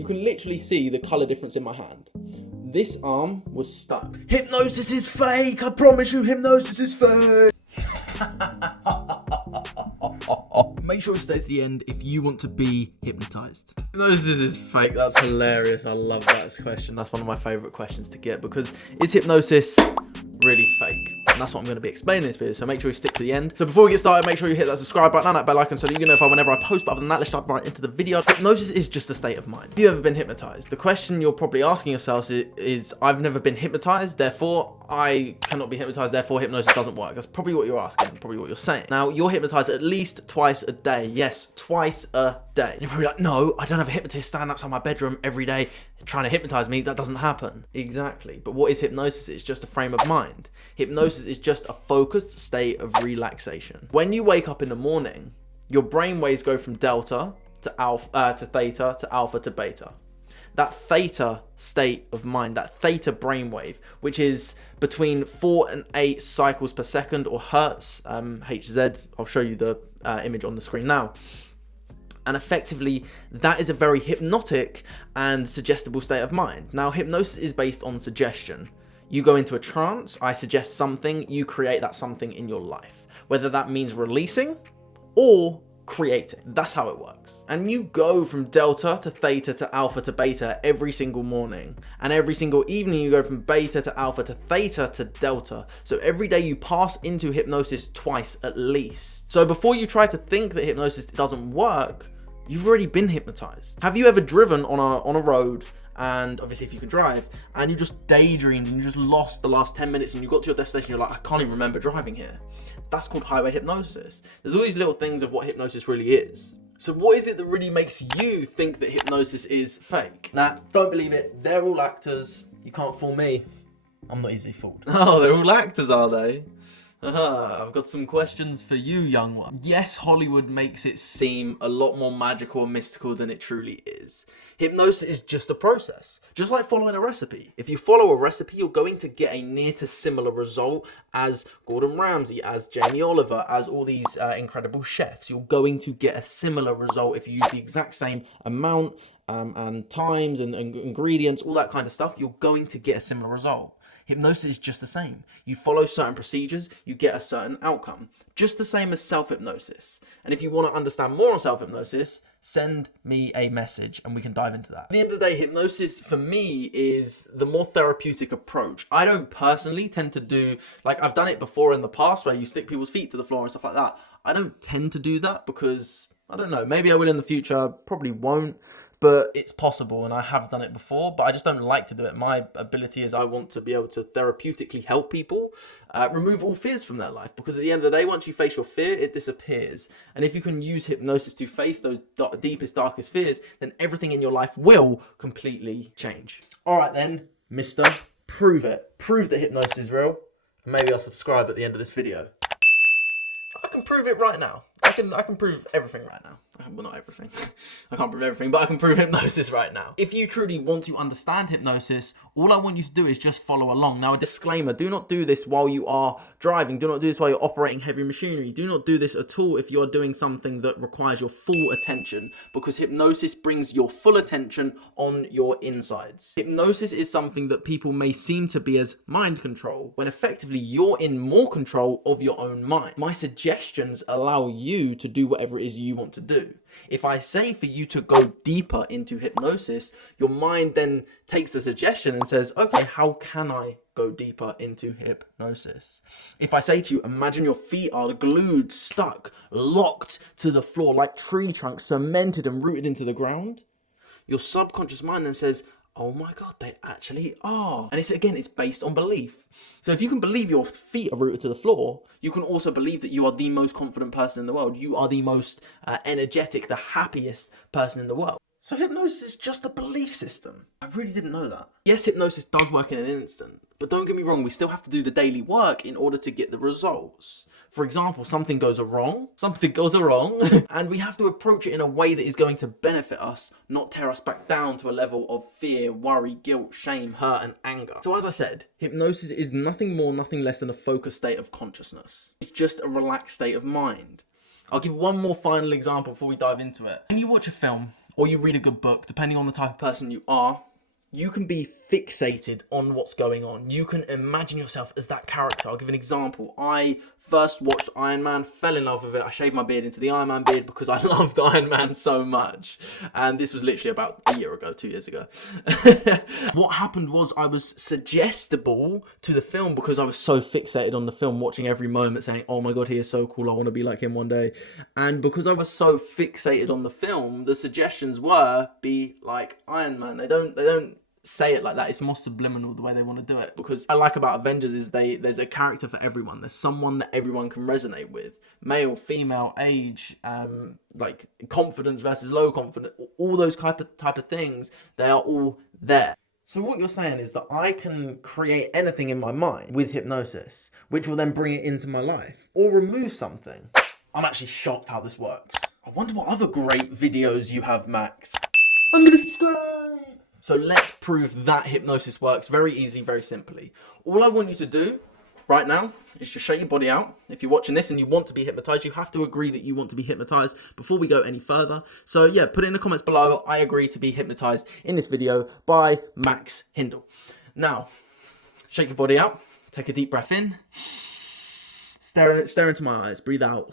You can literally see the colour difference in my hand. This arm was stuck. Hypnosis is fake! I promise you, hypnosis is fake! Make sure you stay to the end if you want to be hypnotised. Hypnosis is fake. That's hilarious. I love that question. That's one of my favourite questions to get, because is hypnosis really fake? And that's what I'm going to be explaining in this video, so make sure you stick to the end. So before we get started, make sure you hit that subscribe button and that bell icon so that you can notify whenever I post. But other than that, let's jump right into the video. Hypnosis is just a state of mind. Have you ever been hypnotised? The question you're probably asking yourselves is I've never been hypnotised, therefore I cannot be hypnotised, therefore hypnosis doesn't work. That's probably what you're asking, probably what you're saying. Now, you're hypnotised at least twice a day. Yes, twice a day. And you're probably like, no, I don't have a hypnotist standing outside my bedroom every day trying to hypnotise me. That doesn't happen. Exactly. But what is hypnosis? It's just a frame of mind. Hypnosis is just a focused state of relaxation. When you wake up in the morning, your brain waves go from delta to alpha to theta to alpha to beta. That theta state of mind, that theta brainwave, which is between 4 and 8 cycles per second, or hertz, HZ. I'll show you the image on the screen now. And effectively, that is a very hypnotic and suggestible state of mind. Now, hypnosis is based on suggestion. You go into a trance, I suggest something, you create that something in your life. Whether that means releasing or creating. That's how it works. And you go from delta to theta to alpha to beta every single morning. And every single evening you go from beta to alpha to theta to delta. So every day you pass into hypnosis twice at least. So before you try to think that hypnosis doesn't work, you've already been hypnotized. Have you ever driven on a road, and obviously if you can drive, and you just daydreamed and you just lost the last 10 minutes and you got to your destination, you're like, I can't even remember driving here. That's called highway hypnosis. There's all these little things of what hypnosis really is. So what is it that really makes you think that hypnosis is fake? Nah, don't believe it. They're all actors. You can't fool me. I'm not easily fooled. Oh, they're all actors, are they? I've got some questions for you, young one. Yes, Hollywood makes it seem a lot more magical and mystical than it truly is. Hypnosis is just a process, just like following a recipe. If you follow a recipe, you're going to get a near to similar result as Gordon Ramsay, as Jamie Oliver, as all these incredible chefs. You're going to get a similar result if you use the exact same amount and times and ingredients, all that kind of stuff. You're going to get a similar result. Hypnosis is just the same. You follow certain procedures, you get a certain outcome. Just the same as self-hypnosis. And if you want to understand more on self-hypnosis, send me a message and we can dive into that. At the end of the day, hypnosis for me is the more therapeutic approach. I don't personally tend to do, like I've done it before in the past where you stick people's feet to the floor and stuff like that. I don't tend to do that because, I don't know, maybe I will in the future, probably won't. But it's possible, and I have done it before, but I just don't like to do it. My ability is I want to be able to therapeutically help people remove all fears from their life, because at the end of the day, once you face your fear, it disappears. And if you can use hypnosis to face those deepest, darkest fears, then everything in your life will completely change. All right then, mister, prove it. Prove that hypnosis is real, and maybe I'll subscribe at the end of this video. I can prove it right now. I can prove everything right now. Well, not everything. I can't prove everything, but I can prove hypnosis right now. If you truly want to understand hypnosis, all I want you to do is just follow along. Now, a disclaimer, do not do this while you are driving. Do not do this while you're operating heavy machinery. Do not do this at all if you are doing something that requires your full attention, because hypnosis brings your full attention on your insides. Hypnosis is something that people may seem to be as mind control, when effectively you're in more control of your own mind. My suggestions allow you to do whatever it is you want to do. If I say for you to go deeper into hypnosis, your mind then takes the suggestion and says, okay, how can I go deeper into hypnosis? If I say to you, imagine your feet are glued, stuck, locked to the floor like tree trunks, cemented and rooted into the ground, your subconscious mind then says, oh my God, they actually are. And it's based on belief. So if you can believe your feet are rooted to the floor, you can also believe that you are the most confident person in the world. You are the most energetic, the happiest person in the world. So hypnosis is just a belief system. I really didn't know that. Yes, hypnosis does work in an instant, but don't get me wrong, we still have to do the daily work in order to get the results. For example, something goes wrong, and we have to approach it in a way that is going to benefit us, not tear us back down to a level of fear, worry, guilt, shame, hurt, and anger. So as I said, hypnosis is nothing more, nothing less than a focused state of consciousness. It's just a relaxed state of mind. I'll give one more final example before we dive into it. When you watch a film, or you read a good book, depending on the type of person you are, you can be fixated on what's going on. You can imagine yourself as that character. I'll give an example. I first watched Iron Man, fell in love with it. I shaved my beard into the Iron Man beard because I loved Iron Man so much. And this was literally about a year ago, 2 years ago. What happened was I was suggestible to the film because I was so fixated on the film, watching every moment saying, oh my God, he is so cool. I want to be like him one day. And because I was so fixated on the film, the suggestions were be like Iron Man. They don't say it like that. It's more subliminal the way they want to do it, because I like about Avengers is there's a character for everyone. There's someone that everyone can resonate with, male, female, age, like confidence versus low confidence, all those type of things. They are all there. So what you're saying is that I can create anything in my mind with hypnosis, which will then bring it into my life, or remove something. I'm actually shocked how this works. I wonder what other great videos you have, Max. I'm gonna subscribe. So let's prove that hypnosis works very easily, very simply. All I want you to do right now is just shake your body out. If you're watching this and you want to be hypnotized, you have to agree that you want to be hypnotized before we go any further. So yeah, put it in the comments below. I agree to be hypnotized in this video by Max Hindle. Now, shake your body out. Take a deep breath in. Stare into my eyes. Breathe out.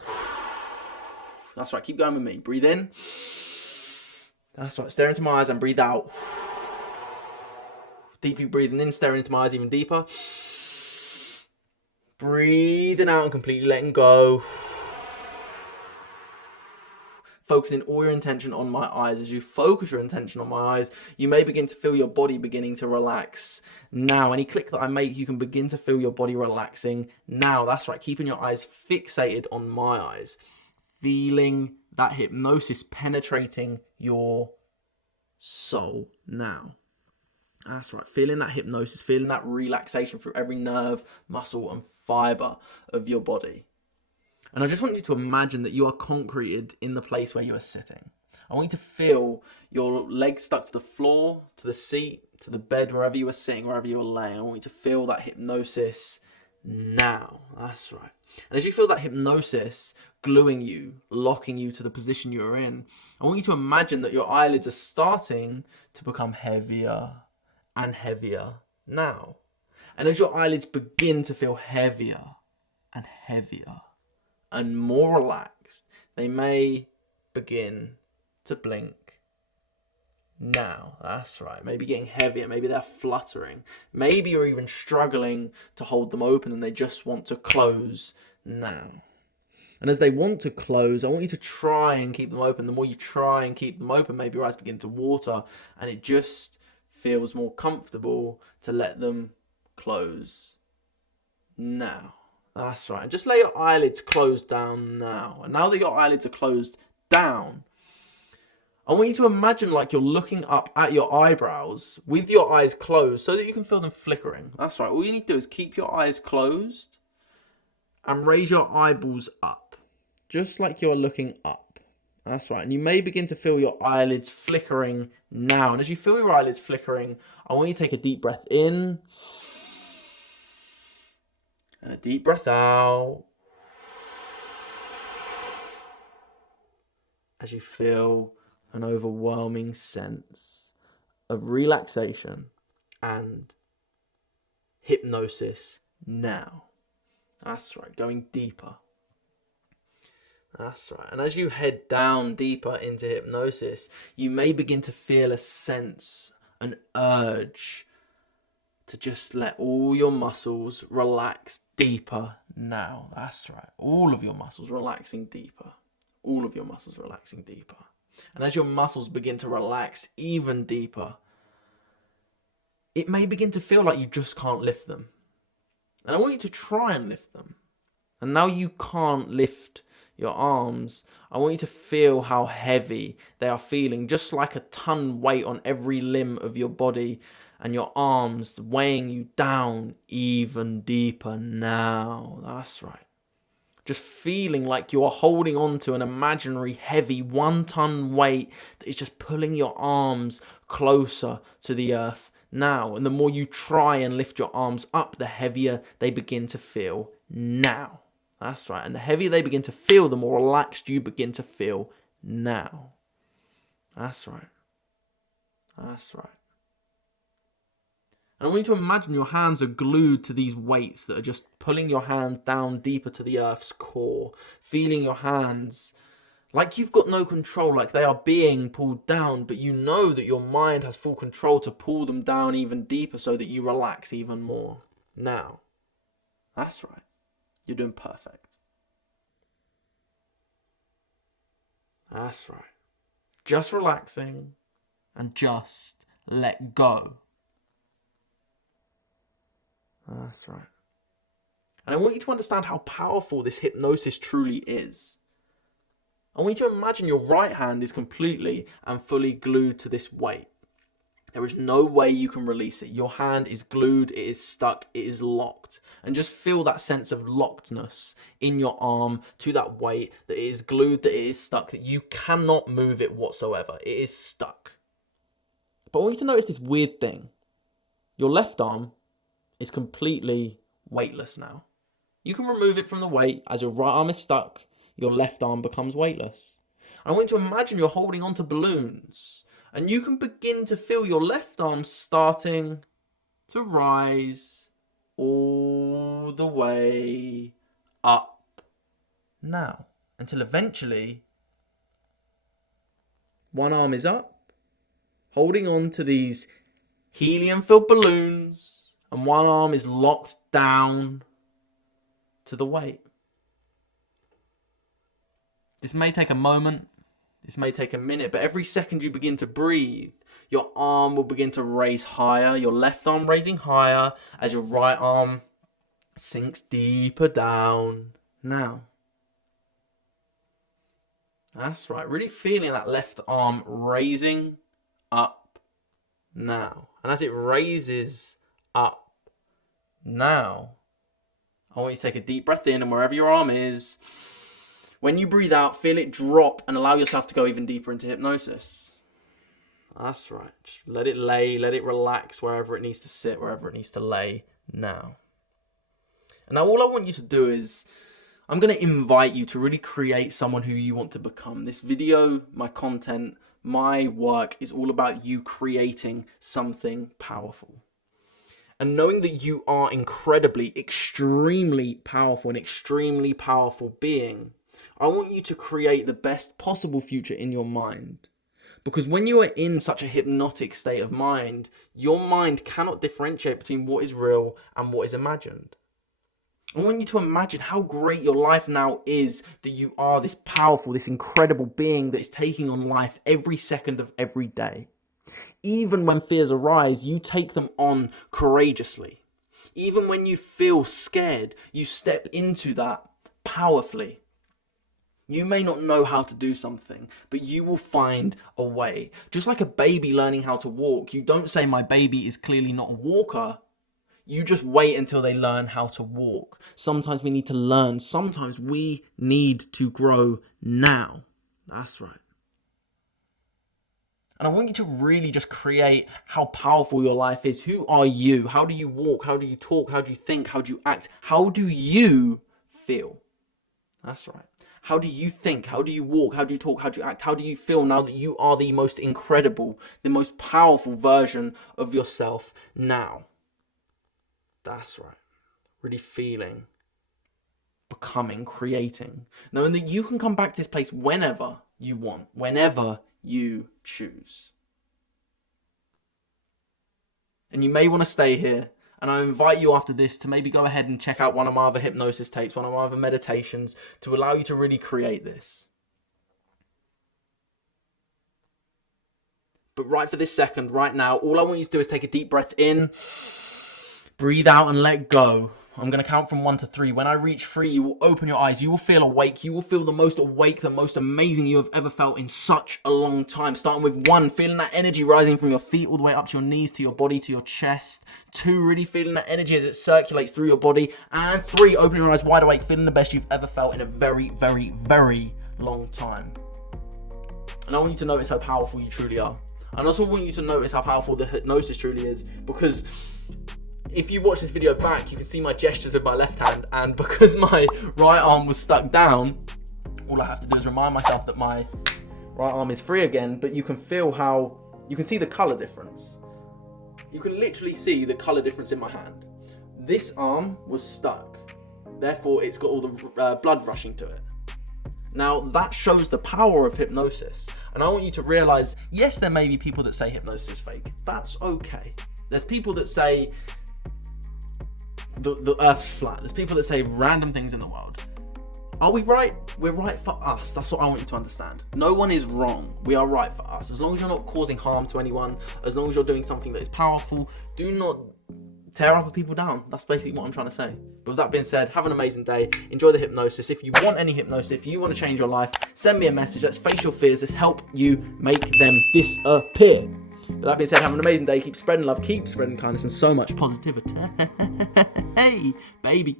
That's right. Keep going with me. Breathe in. That's right. Stare into my eyes and breathe out. Deeply breathing in, staring into my eyes even deeper. Breathing out and completely letting go. Focusing all your intention on my eyes. As you focus your intention on my eyes, you may begin to feel your body beginning to relax. Now, any click that I make, you can begin to feel your body relaxing. Now, that's right. Keeping your eyes fixated on my eyes. Feeling that hypnosis penetrating your soul now. That's right. Feeling that hypnosis, feeling that relaxation through every nerve, muscle, and fiber of your body. And I just want you to imagine that you are concreted in the place where you are sitting. I want you to feel your legs stuck to the floor, to the seat, to the bed, wherever you are sitting, wherever you are laying. I want you to feel that hypnosis now. That's right. And as you feel that hypnosis gluing you, locking you to the position you're in, I want you to imagine that your eyelids are starting to become heavier and heavier now. And as your eyelids begin to feel heavier and heavier and more relaxed, they may begin to blink now. That's right. Maybe getting heavier. Maybe they're fluttering. Maybe you're even struggling to hold them open and they just want to close now. And as they want to close, I want you to try and keep them open. The more you try and keep them open, maybe your eyes begin to water and it just feels more comfortable to let them close now. That's right. And just let your eyelids close down now. And now that your eyelids are closed down, I want you to imagine like you're looking up at your eyebrows with your eyes closed so that you can feel them flickering. That's right. All you need to do is keep your eyes closed and raise your eyeballs up, just like you're looking up. That's right. And you may begin to feel your eyelids flickering now. And as you feel your eyelids flickering, I want you to take a deep breath in and a deep breath out. As you feel an overwhelming sense of relaxation and hypnosis now. That's right. Going deeper. That's right. And as you head down deeper into hypnosis, you may begin to feel a sense, an urge to just let all your muscles relax deeper now. That's right. All of your muscles relaxing deeper. All of your muscles relaxing deeper. And as your muscles begin to relax even deeper, it may begin to feel like you just can't lift them. And I want you to try and lift them. And now you can't lift your arms. I want you to feel how heavy they are feeling, just like a ton weight on every limb of your body, and your arms weighing you down even deeper now. That's right. Just feeling like you are holding on to an imaginary heavy 1 ton weight that is just pulling your arms closer to the earth now. And the more you try and lift your arms up, the heavier they begin to feel now. That's right. And the heavier they begin to feel, the more relaxed you begin to feel now. That's right. That's right. And I want you to imagine your hands are glued to these weights that are just pulling your hand down deeper to the earth's core, feeling your hands like you've got no control, like they are being pulled down, but you know that your mind has full control to pull them down even deeper so that you relax even more. Now, that's right. You're doing perfect. That's right. Just relaxing and just let go. That's right. And I want you to understand how powerful this hypnosis truly is. I want you to imagine your right hand is completely and fully glued to this weight. There is no way you can release it. Your hand is glued, it is stuck, it is locked. And just feel that sense of lockedness in your arm to that weight, that it is glued, that it is stuck, that you cannot move it whatsoever. It is stuck. But I want you to notice this weird thing. Your left arm is completely weightless now. You can remove it from the weight. As your right arm is stuck, your left arm becomes weightless. I want you to imagine you're holding onto balloons, and you can begin to feel your left arm starting to rise all the way up now, until eventually one arm is up, holding on to these helium-filled balloons, and one arm is locked down to the weight. This may take a moment, this may take a minute, but every second you begin to breathe, your arm will begin to raise higher, your left arm raising higher as your right arm sinks deeper down. Now, that's right, really feeling that left arm raising up now. And as it raises up now, I want you to take a deep breath in, and wherever your arm is, when you breathe out, feel it drop and allow yourself to go even deeper into hypnosis. That's right. Just let it lay, let it relax wherever it needs to sit, wherever it needs to lay now. And now all I want you to do is, I'm going to invite you to really create someone who you want to become. This video, my content, my work is all about you creating something powerful. And knowing that you are incredibly, extremely powerful, an extremely powerful being, I want you to create the best possible future in your mind. Because when you are in such a hypnotic state of mind, your mind cannot differentiate between what is real and what is imagined. I want you to imagine how great your life now is, that you are this powerful, this incredible being that is taking on life every second of every day. Even when fears arise, you take them on courageously. Even when you feel scared, you step into that powerfully. You may not know how to do something, but you will find a way. Just like a baby learning how to walk, you don't say, my baby is clearly not a walker. You just wait until they learn how to walk. Sometimes we need to learn. Sometimes we need to grow now. That's right. And I want you to really just create how powerful your life is. Who are you? How do you walk? How do you talk? How do you think? How do you act? How do you feel? That's right. How do you think? How do you walk? How do you talk? How do you act? How do you feel now that you are the most incredible, the most powerful version of yourself now? That's right. Really feeling, becoming, creating. Knowing that you can come back to this place whenever you want, whenever you choose. And you may want to stay here. And I invite you after this to maybe go ahead and check out one of my other hypnosis tapes, one of my other meditations, to allow you to really create this. But right for this second, right now, all I want you to do is take a deep breath in, breathe out and let go. I'm going to count from 1 to 3. When I reach 3, you will open your eyes. You will feel awake. You will feel the most awake, the most amazing you have ever felt in such a long time. Starting with 1, feeling that energy rising from your feet all the way up to your knees, to your body, to your chest. 2, really feeling that energy as it circulates through your body. And 3, opening your eyes wide awake, feeling the best you've ever felt in a very, very, very long time. And I want you to notice how powerful you truly are. And I also want you to notice how powerful the hypnosis truly is, because if you watch this video back, you can see my gestures with my left hand, and because my right arm was stuck down, all I have to do is remind myself that my Right arm is free again, but you can feel how, you can see the colour difference. You can literally see the colour difference in my hand. This arm was stuck. Therefore, it's got all the blood rushing to it. Now, that shows the power of hypnosis. And I want you to realise, yes, there may be people that say hypnosis is fake. That's okay. There's people that say the earth's flat. There's people that say random things in the world. Are we right? We're right for us. That's what I want you to understand. No one is wrong. We are right for us. As long as you're not causing harm to anyone, as long as you're doing something that is powerful, do not tear other people down. That's basically what I'm trying to say. But with that being said, have an amazing day. Enjoy the hypnosis. If you want any hypnosis, if you want to change your life, send me a message. Let's face your fears. Let's help you make them disappear. With that being said, have an amazing day. Keep spreading love, keep spreading kindness, and so much positivity. Hey, baby.